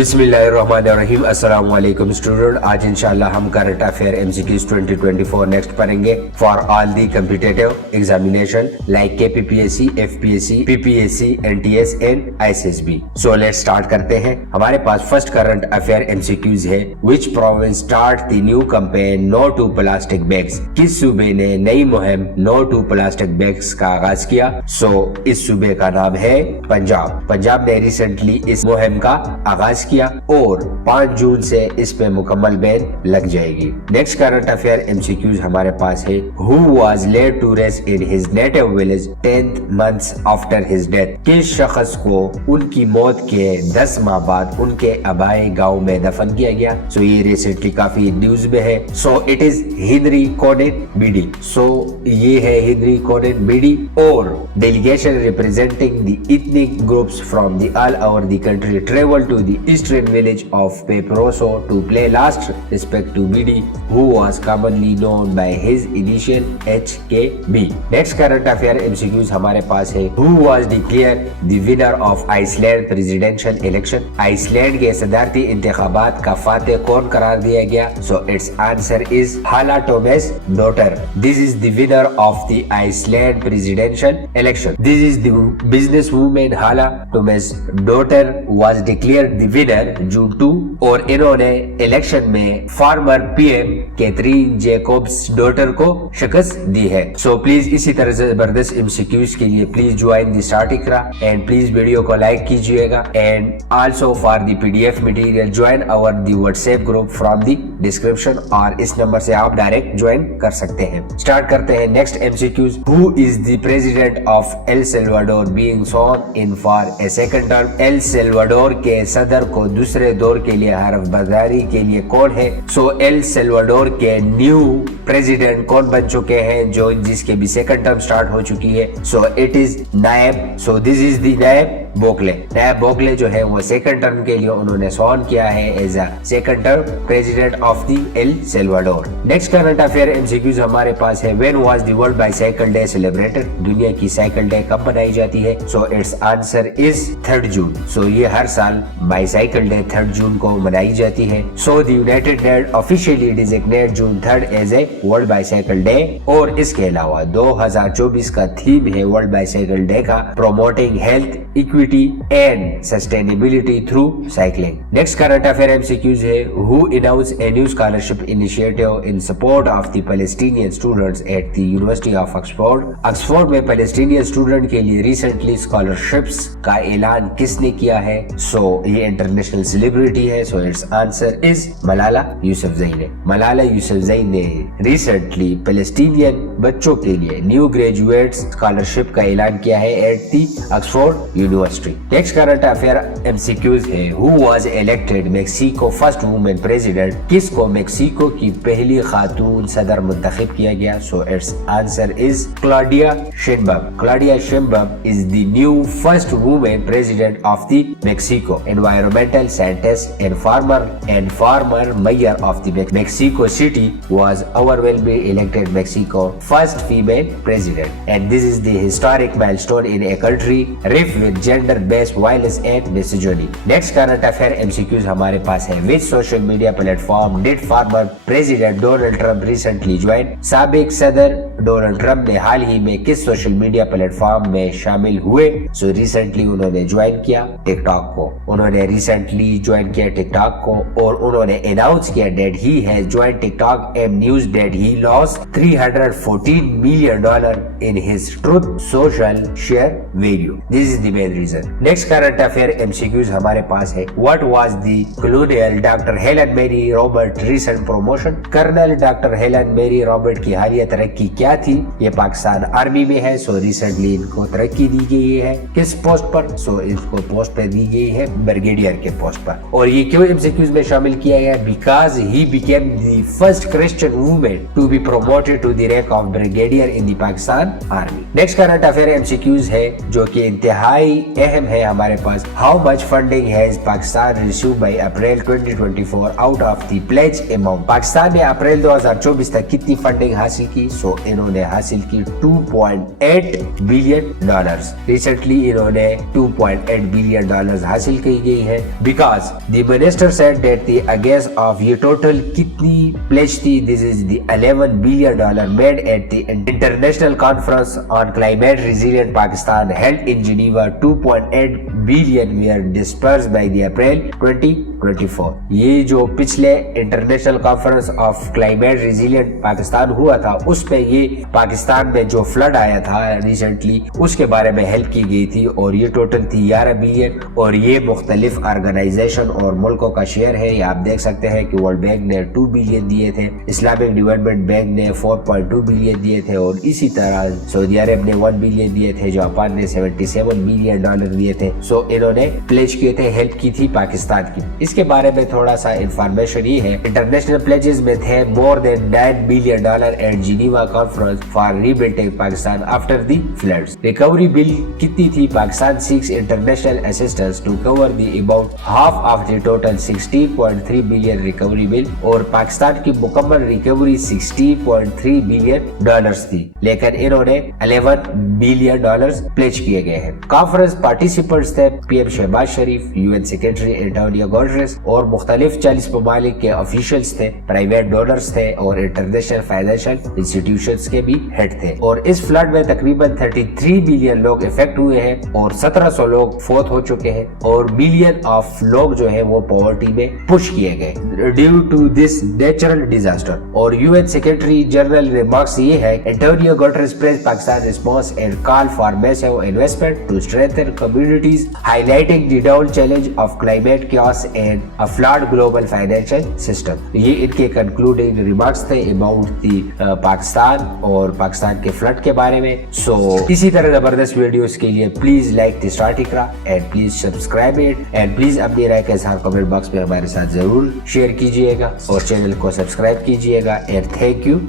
बिस्मिल्लाहिर्रहमानिर्रहीम। अस्सलाम वालेकुम स्टूडेंट। आज इंशाल्लाह हम करंट अफेयर एमसीक्यूज 2024 नेक्स्ट पढ़ेंगे for all the competitive examination like KPPSC, FPSC, PPSC, NTS and ISSB. So let's start करते हैं। हमारे पास फर्स्ट करंट अफेयर एमसीक्यूज है, which province start the new campaign no to plastic bags. किस सूबे ने नई मुहिम नो टू प्लास्टिक बैग्स का आगाज किया? सो इस सूबे का नाम है पंजाब। पंजाब ने रिसेंटली इस मुहिम का आगाज किया और 5 जून से इस पे मुकम्मल बैन लग जाएगी। नेक्स्ट करंट अफेयर एमसीक्यूज हमारे पास है, who was laid to rest in his native village 10 months after his death. किस शख्स को उनकी मौत के 10 माह बाद उनके आबाई गांव में दफन किया गया? सो ये रिसेंटली काफी न्यूज में है। So it is Henry Konan Bedie. So ये है हेनरी कोनेन बीडी और delegation representing the ethnic groups from the all over the country travel to the eastern village of Paperoso to pay last respect to Bidi, who was commonly known by his initial HKB. Next current affair MCQs हमारे पास है, who was declared the winner of Iceland presidential election? Iceland के सदारती इंतखाबात का फातेह कौन करार दिया गया? So its answer is Hala Tomasdottir. This is the winner of the Iceland presidential election. This is the businesswoman Hala Tomasdottir was declared the winner June 2 और इन्होंने इलेक्शन में former PM Katrin Jakobsdottir को शिकस्त दी है। So please इसी तरह से जबरदस्त एमसीक्यूज के लिए please join the start Iqra and please video को लाइक कीजिएगा and also for the PDF material join our the WhatsApp group from the description और इस नंबर से आप डायरेक्ट ज्वाइन कर सकते हैं। स्टार्ट करते हैं next MCQs. Who is the president of El Salvador being sworn in for a second term? El Salvador के सदर को दूसरे दौर के लिए हरफ बर्दारी के लिए कौन है? सो एल सल्वाडोर के न्यू प्रेसिडेंट कौन बन चुके हैं जो जिसके भी सेकंड टर्म स्टार्ट हो चुकी है? सो इट इज नायब। सो दिस इज द नायब बोकले। नायब बोकले जो है वो सेकंड टर्म के लिए उन्होंने सॉन किया है as a second term president of the El Salvador. Next current affair MCQs हमारे पास है, when was the world bicycle day celebrated? दुनिया की साइकिल डे कब मनाई जाती है? So it's answer is 3 June. सो ये हर साल बाइसाइकिल डे 3 जून को मनाई जाती है। So the United Nation officially designate June 3 as a world bicycle day और इसके अलावा 2024 का थीम है वर्ल्ड बाइसाइकिल डे का, promoting health equity and sustainability through cycling. Next current affair MCQs है, who announce a new scholarship initiative in support of the Palestinian students at the University of Oxford? Oxford में Palestinian student के लिए recently scholarships का ऐलान किसने किया है? सो ये इंटरनेशनल सेलिब्रिटी है। So it's answer is Malala Yousafzai ने। मलाला यूसुफजई ने रिसेंटली पैलेस्टीनियन बच्चों के लिए न्यू ग्रेजुएट स्कॉलरशिप का ऐलान किया है at the Oxford University. Next current affair MCQs है, who was elected Mexico first women president? किसको मेक्सिको की पहली खातून सदर मुंतखब किया गया? So it's answer is Claudia Sheinbaum. Claudia Sheinbaum is the new first women president of the Mexico. Environmental scientist and former mayor of the Mexico City was overwhelmingly elected Mexico's first female president, and this is the historic milestone in a country rife with gender-based violence and misogyny. Next current affair MCQs हमारे पास है, which social media platform did former President Donald Trump recently join? साबिक सदर Donald Trump ने हाल ही में किस social media platform में शामिल हुए? सो रिसेंटली उन्होंने ज्वाइन किया टिकटॉक को। उन्होंने रिसेंटली ज्वाइन किया टिकटॉक को और उन्होंने अनाउंस किया that he has join TikTok and news that he lost $314 million in his Truth Social share video. This is the main reason. Next current affair MCQs हमारे पास है, what was the colonial doctor Helen Mary Robert recent promotion? Colonel doctor Helen Mary Robert की हालिया तरक्की क्या थी? ये Pakistan army में है। सो रिसेंटली इनको तरक्की दी गई है किस पोस्ट पर? सो इनको पोस्ट पे दी गई है ब्रिगेडियर के पोस्ट पर। और ये क्यों एमसीक्यूज में शामिल किया गया? Because he became the first Christian women to be promoted to the rank of brigadier in the Pakistan army. Next current affair MCQs है जो कि इंतहाई अहम है हमारे पास, how much funding has Pakistan received by April 2024 out of the pledge amount? Pakistan ने अप्रैल 2024 तक कितनी फंडिंग हासिल की? सो इन्होंने हासिल की 2.8 बिलियन डॉलर्स। रिसेंटली इन्होंने 2.8 बिलियन डॉलर्स हासिल की गई है because the minister said that the against of ये टोटल कितनी प्लेज थी, this is the 11 billion dollar made at the international conference on climate resilient Pakistan held in Geneva. 2.8 billion way dispersed by the April 2024। ये जो पिछले international conference of climate resilient Pakistan हुआ था उस पे ये पाकिस्तान में जो फ्लड आया था रिसेंटली उसके बारे में हेल्प की गई थी और ये टोटल थी 11 बिलियन। और ये मुख्तलिफ ऑर्गेनाइजेशन और मुल्कों का शेयर है। ये आप देख सकते हैं कि वर्ल्ड बैंक ने 2 बिलियन दिए थे, इस्लामिक डेवलपमेंट बैंक ने 4.2 बिलियन दिए थे और इसी तरह सऊदी अरब ने 1 बिलियन दिए थे, जापान ने 77 बिलियन डॉलर दिए थे। सो इन्होंने प्लेज किए थे, हेल्प की थी पाकिस्तान की। इसके बारे में थोड़ा सा इंफॉर्मेशन ये है, इंटरनेशनल प्लेजेस में थे more than 9 billion dollar at Geneva conference for rebuilding Pakistan after the floods. Recovery bill कितनी थी? Pakistan seeks international assistance to cover the about half of the total 16.3 billion recovery bill और पाकिस्तान की मुकम्मल recovery 16.3 billion dollars थी, लेकिन इन्होंने 11 billion dollars pledge किए गए हैं। कॉन्फ्रेंस पार्टिसिपेंट्स थे पीएम शहबाज शरीफ, यूएन सेक्रेटरी एंटोनियो गुटेरेस और मुख्तलिफ 40 ममालिक के ऑफिशियल्स थे, प्राइवेट डोनर्स थे और इंटरनेशनल फाइनेंशियल इंस्टीट्यूशंस के भी हेड थे। और इस फ्लड में तकरीबन 33 बिलियन लोग इफेक्ट हुए हैं और 1700 लोग फौत हो चुके हैं और बिलियन ऑफ लोग जो है वो पॉवर्टी में पुश किए गए due to this natural disaster. और यूएन सेक्रेटरी जनरल रिमार्क्स ये है, Antonio Guterres praised Pakistan response and call for massive investment to strengthen communities, highlighting the double challenge of climate chaos and a flood global financial system. ये इनके concluding remarks थे about the Pakistan और पाकिस्तान के flood के बारे में। सो इसी तरह जबरदस्त वीडियोस के लिए please like this article and please subscribe it and please अपनी राय के साथ कमेंट बॉक्स में हमारे साथ जरूर शेयर कीजिएगा और चैनल को सब्सक्राइब कीजिएगा एंड थैंक यू।